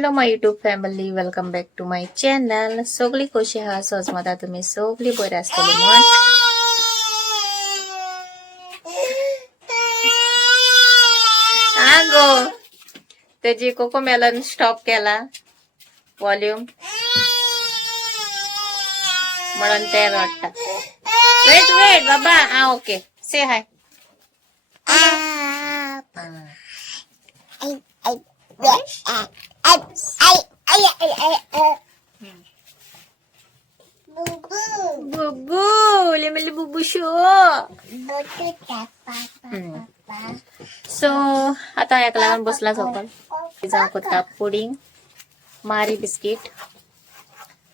Hello my YouTube family, welcome back to my channel. सगळी कशी आहा? सहज मता तुम्ही सगळी बरे असतली म्हण. गो त्याची कोको मेलन स्टॉप केला वॉल्यूम म्हणून ते वाटतं. वेट वेट बाबा, हा ओके, से हाय. बुबू ले बुबू शो. सो आता एक लागून बसला झोपल. जाऊ कोता पुडिंग मारी बिस्किट.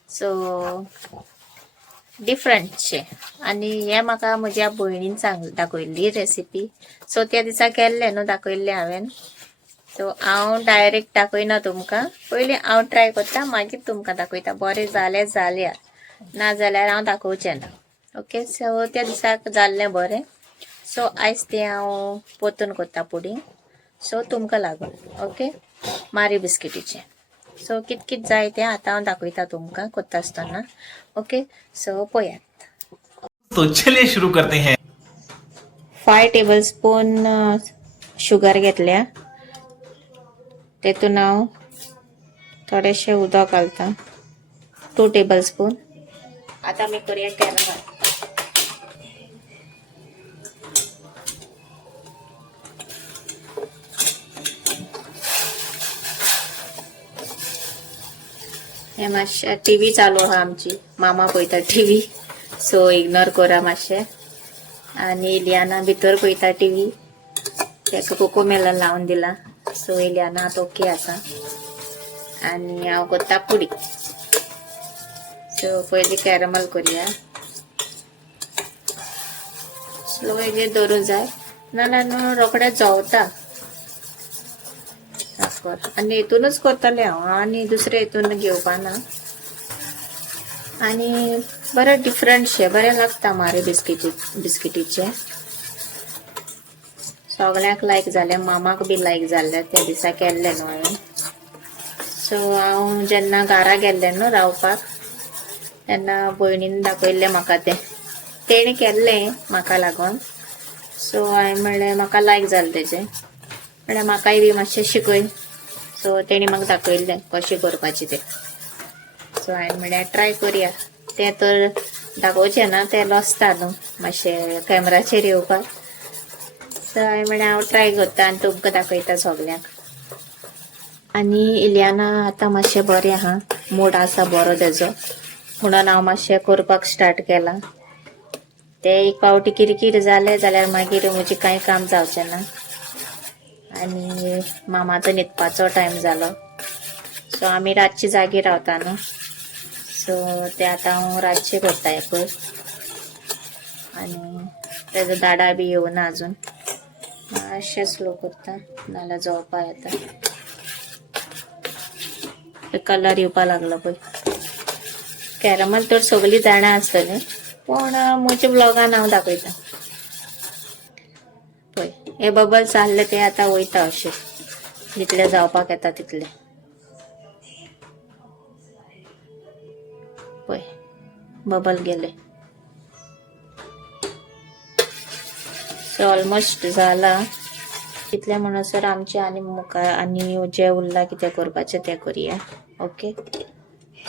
सो डिफरंट शे आणि हे म्हाका म्हज्या भयणीन दाखयल्ली रेसिपी. सो त्या दिसा केल्ले न्हू, दाखयल्ले हांवें. सो हांव डायरेक्ट दाखयना तुमकां, पयलीं हांव ट्राय करता मागीर तुमकां दाखयता. बरें जालें जाल्यार, ना जाल्यार हांव दाखोवचें ना. ओके, सो त्या दिसाक जाल्लें बरें. सो आयज तें हांव पोतून करता पुडिंग. सो तुमकां लागून ओके मारी बिस्किटीचें. सो कित कित जाय तें आतां हांव दाखयता तुमकां करता आसतना. ओके, सो पळयात. तो चलिए शुरू करते हैं. 5 टेबलस्पून शुगर घेतल्या. तेतून हांव थोडेशें उदक घालता, 2 टेबलस्पून. आता आमी करूया कॅरमल. हे मातशें टीव्ही चालू आहा आमची, मामा पळयता टीव्ही, सो इग्नोर करा मातशें. आनी इलियाना भितर पळयता टीव्ही, तेका कोको मेलन लावन दिला. सो इलियाना आतां ओके आसा. आनी हांव करता पुडी. सो पयलीं कॅरमल करूया. स्लो हेजेर दवरूं जाय, नाल्यार न्हू रोखडेंच जळटा. आनी हितूनच करतलें हांव, आनी दुसरे हितून घेवपाना. आनी बरें डिफरंट शे बरें लागता मारे बिस्किटीचे. सगळ्यांक लायक जालें, मामाक बी लायक जाल्लें. त्या दिसा केल्लें न्हू हांवें. सो हांव जेन्ना घरा गेल्लें न्हू रावपाक, तेन्ना भयणीन दाखयल्लें म्हाका तें. तेणी केल्लें म्हाका लागून. सो हांवें म्हणलें म्हाका लायक जालें तेजें, म्हणल्यार म्हाकाय बी मातशें शिकय. सो तेणी म्हाका दाखयल्लें कशें करपाचें तें. सो हांवें म्हणलें ट्राय करया. तें तर दाखोवचें ना, तें लसता न्हू मातशें कॅमेराचेर येवपाक. सो हांवें म्हणलें हांव ट्राय करता आनी तुमकां दाखयता सगळ्यांक. आनी इलियाना आतां मातशें बरें आहा, मूड आसा बरो तेजो, म्हणून हांव मातशें करपाक स्टार्ट केलां. तें एक फावटी किरकिर जालें जाल्यार मागीर म्हजें कांय काम जावचें ना. आनी मामाचो न्हिदपाचो टायम जालो. सो आमी रातची जागी रावता न्हू, सो तें आतां हांव रातचें करता हें पळय. आनी तेजो दाडा बी येवना आजून, मातशें स्लो करता नाल्यार जळपा येता. कलर येवपा लागलो पळय. कॅरमल तर सगळीं जाणां आसतलीं, पूण म्हज्या ब्लॉगान हांव दाखयता पळय. हे बबल्स आहले ते आतां वयता अशें, जितले जावपाक येता तितले पळय. बबल गेले. सो ऑलमोस्ट जाला. तितले म्हणसर आमचे आनी मुखार आनी जें उरलां कितें करपाचें तें करया. ओके,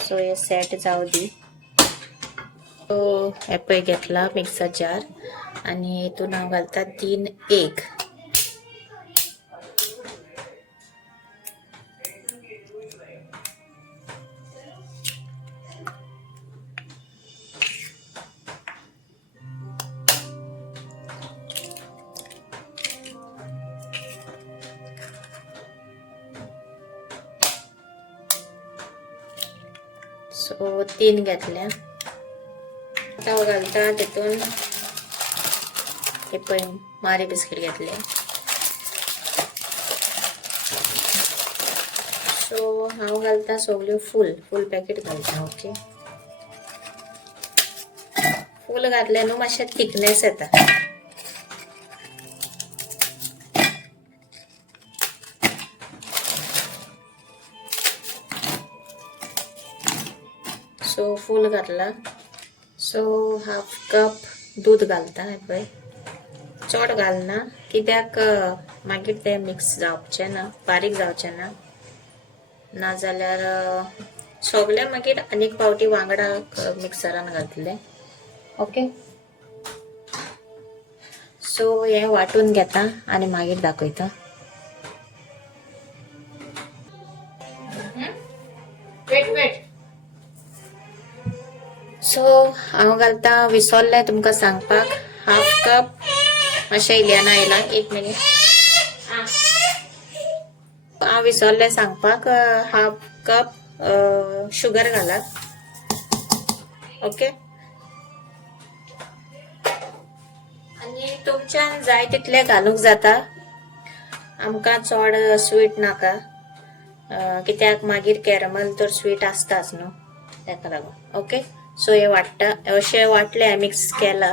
सो हे सेट जावं दी. सो हे पळय घेतला मिक्सर जार, आनी हितून हांव घालता 3 एग. सो 3 घेतल्या. आता हांव घालता तितून हे पळय मारी बिस्कीट घेतले. सो हांव घालता सगळ्यो फूल पॅकेट घालता. ओके, फूल घातले न्हू मातशें थिकनेस येता. सो फूल घातला. सो हाफ कप दूध घालता. पळय चड घालना कित्याक मागीर ते मिक्स जावचे ना, बारीक जावचे ना, नाजाल्यार सगळे मागीर आनीक पावटी वांगडा मिक्सरान घातले. ओके. सो हे वाटून घेता आनी मागीर दाखयता. वेट. सो हांव घालता विसरलें तुमकां सांगपाक. हाफ कप मातशें इलियाना आयला. 1 मिनिट. हांव विसरलें सांगपाक. हाफ कप शुगर घालात. ओके. आनी तुमच्यान जाय तितले घालूंक जाता. आमकां चड स्वीट नाका कित्याक मागीर कॅरमल तर स्वीट आसताच न्हू, ताका लागून. ओके. सो हे वाटता अशें वाटले मिक्स केला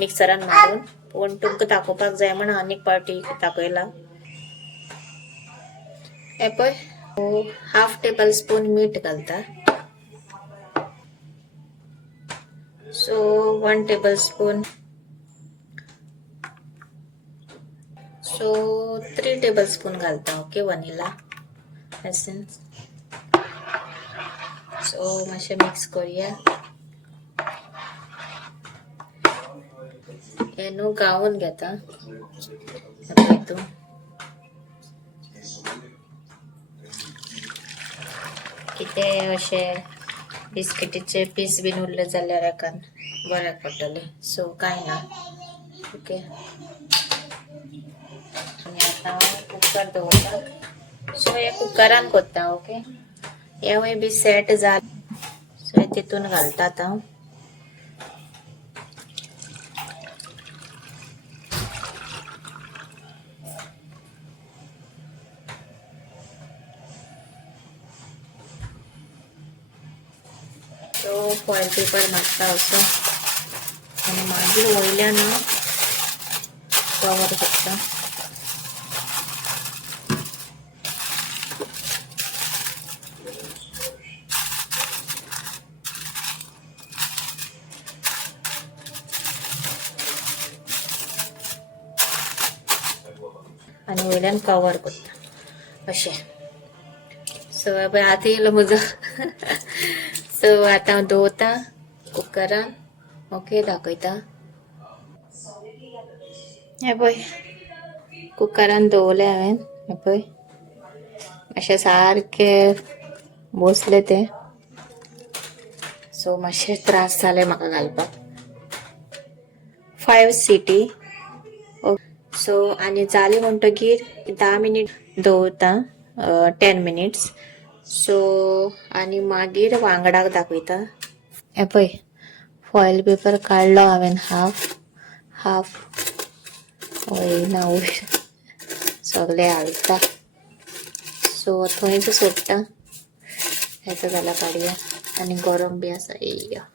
मिक्सरान मारून. पूण तुमकां दाखोवपाक जाय म्हण आनीक पावटी दाखयला. हे पळय हाफ टेबल स्पून मीठ घालता. So 1 table spoon. So 3 table spoon घालता. ओके. Vanilla essence. सो मातशें मिक्स करूया. हे न्हू गाळून घेता हितून. कितें अशें बिस्किटीचे पीस बीन उरले जाल्यार एकान बऱ्याक पडटले. सो कांय ना. ओके. आनी आतां कुकर दवरता. सो हे कुकरान करता. ओके. हेवूय बी सेट जाल. सो हे तितून घालता हांव. सो फॉयल पेपर मारता असो आनी मागीर वयल्यान कवर करता. आनी वयल्यान कवर करता अशें. सो आतां येयलो म्हजो. सो आतां हांव दवरता कुकरान. ओके. दाखयता. हे पळय कुकरान दवरले हांवें. हे पळय अशें सारके बसले ते. सो मातशे त्रास जाले म्हाका घालपाक. 5 सिटी. सो आनी जाली म्हणटगीर 10 मिनिट दवरता. 10 मिनिट्स. सो आनी मागीर वांगडाक दाखयता. हे पळय फॉयल पेपर काडलो हांवें हाफ वयना वयर सगळे हालता. सो थंयच सोडटा. हेचो जाल्यार काडया. आनी गरम बी आसा. येया.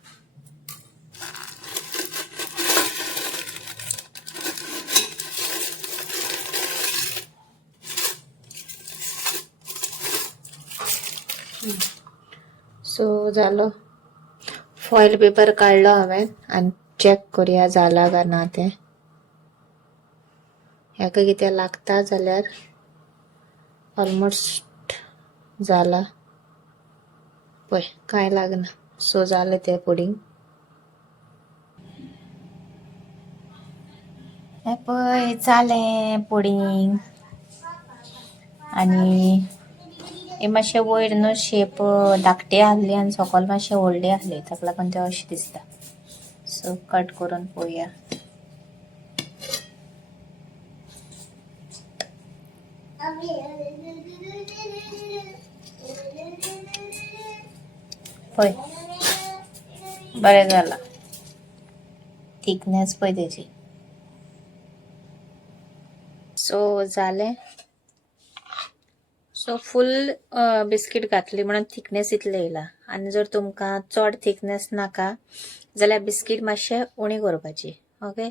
सो जालो. फॉयल पेपर काडलो हांवें आनी चॅक करुया जाला काय ना तें. हेका कितें लागता जाल्यार ऑलमोस्ट जाला. पळय कांय लागना. सो जालें तें पुडींग. हे पळय जालें पुडींग. आनी हे मातशें वयर न्हू शेप धाकटे आहली आनी सकयल मातशें व्हडले आहले, ताका लागून ते अशें दिसता. सो कट करून पळोवया. पळय बरें जाला. थिकनेस पळय तेजी. सो जालें. सो फूल बिस्कीट घातली म्हणून थिकनेस इतले येयला. आनी जर तुमकां चड थिकनेस नाका जाल्यार बिस्कीट मातशें उणी करपाची. ओके.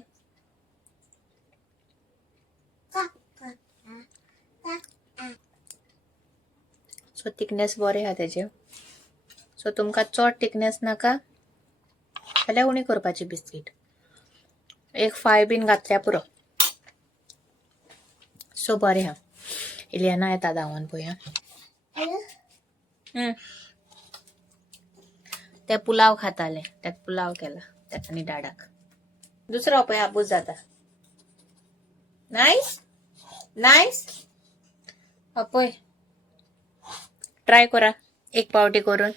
सो थिकनेस बरें आहा तेजें. सो तुमकां चड थिकनेस नाका जाल्यार उणी करपाची बिस्कीट. एक 5 बीन घातल्या पुरो. सो बरें हा. इलियाना येता धांवून पळय. ते पुलाव खाताले, त्यात पुलाव केला त्यात डाडाक. दुसरो पळय आबूज जाता. Nice nice. पळय ट्राय करा एक पावटी करून.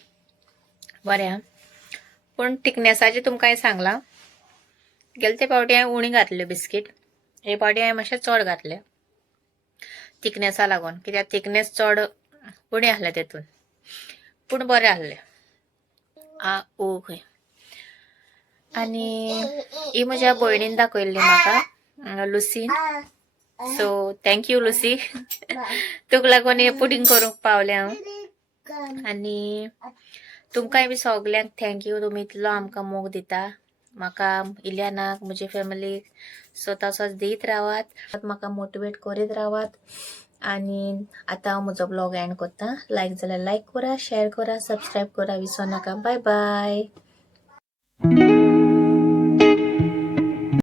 बरें हा. पूण थिकनेसाचे तुमकां सांगलां. गेले ते पावटी हांवें उणी घातले बिस्कीट. हे पावटी हांवें मातशें चड घातले थिकनेसा लागून, कित्याक थिकनेस चड उणी आहले तेतून. पूण बरें आहले. खंय. आनी ही म्हज्या भयणीन दाखयल्ली म्हाका, लुसीन. So thank you Lucy. तुका लागून हे पुडिंग करूंक पावलें हांव. आनी तुमकांय बी सगल्यांक थँक्यू. तुमी इतलो आमकां मोग दिता म्हाका, इलियानाक, म्हजे फॅमिलीक. सो तसोच दीत रावात, म्हाका मोटिवेट करीत रावात. आनी आतां हांव म्हजो ब्लॉग एंड करता. लायक जाल्यार लायक करा, शेअर करा, सबस्क्राईब करा विसरू नाका. Bye bye.